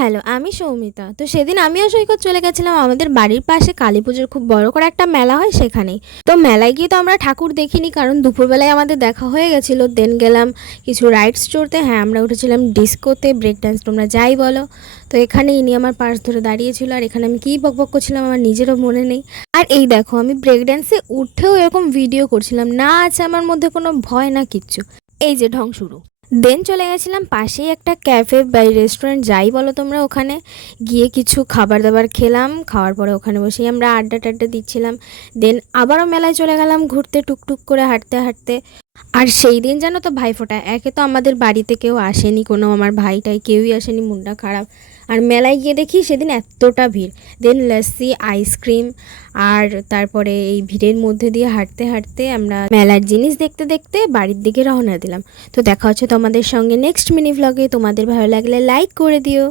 Hello, আমি সৌমিতা। তো সেদিন আমিও সৈকত চলে গেছিলাম আমাদের বাড়ির পাশে কালী পুজোর খুব বড় করে একটা মেলা হয় সেখানেই। তো মেলায় গিয়ে তো আমরা ঠাকুর দেখিনি, কারণ দুপুরবেলায় আমাদের দেখা হয়ে গেছিল। দেন গেলাম কিছু রাইডস চড়তে। হ্যাঁ, আমরা উঠেছিলাম ডিস্কোতে, ব্রেক ডান্স তোমরা যাই বলো। তো এখানে ইনি আমার পার্স ধরে দাঁড়িয়েছিল, আর এখানে আমি কী বকবক করছিলাম আমার নিজেরও মনে নেই। আর এই দেখো, আমি ব্রেক ডান্সে উঠেও এরকম ভিডিও করছিলাম, না আছে আমার মধ্যে কোনো ভয় না কিচ্ছু। এই যে ঢং শুরু। দেন চলে গেছিলাম পাশেই একটা ক্যাফে বা রেস্টুরেন্ট যাই বলো তোমরা, ওখানে গিয়ে কিছু খাবার দাবার খেলাম। খাওয়ার পরে ওখানে বসেই আমরা আড্ডা টাড্ডা দিচ্ছিলাম। দেন আবারও মেলায় চলে গেলাম ঘুরতে, টুকটুক করে হাঁটতে হাঁটতে। আর সেই দিন জানো তো ভাইফোঁটা, একে তো আমাদের বাড়িতে কেউ আসেনি, কোনো আমার ভাইটাই কেউই আসেনি, মনটা খারাপ। আর মেলায় গিয়ে দেখি সেদিন এতটা ভিড়। দেন লস্যি, আইসক্রিম, আর তারপরে এই ভিড়ের মধ্যে দিয়ে হাঁটতে হাঁটতে আমরা মেলার জিনিস দেখতে দেখতে বাড়ির দিকে রওনা দিলাম। তো দেখা হচ্ছে তোমাদের সঙ্গে নেক্সট মিনি ভ্লগে। তোমাদের ভালো লাগলে লাইক করে দিও।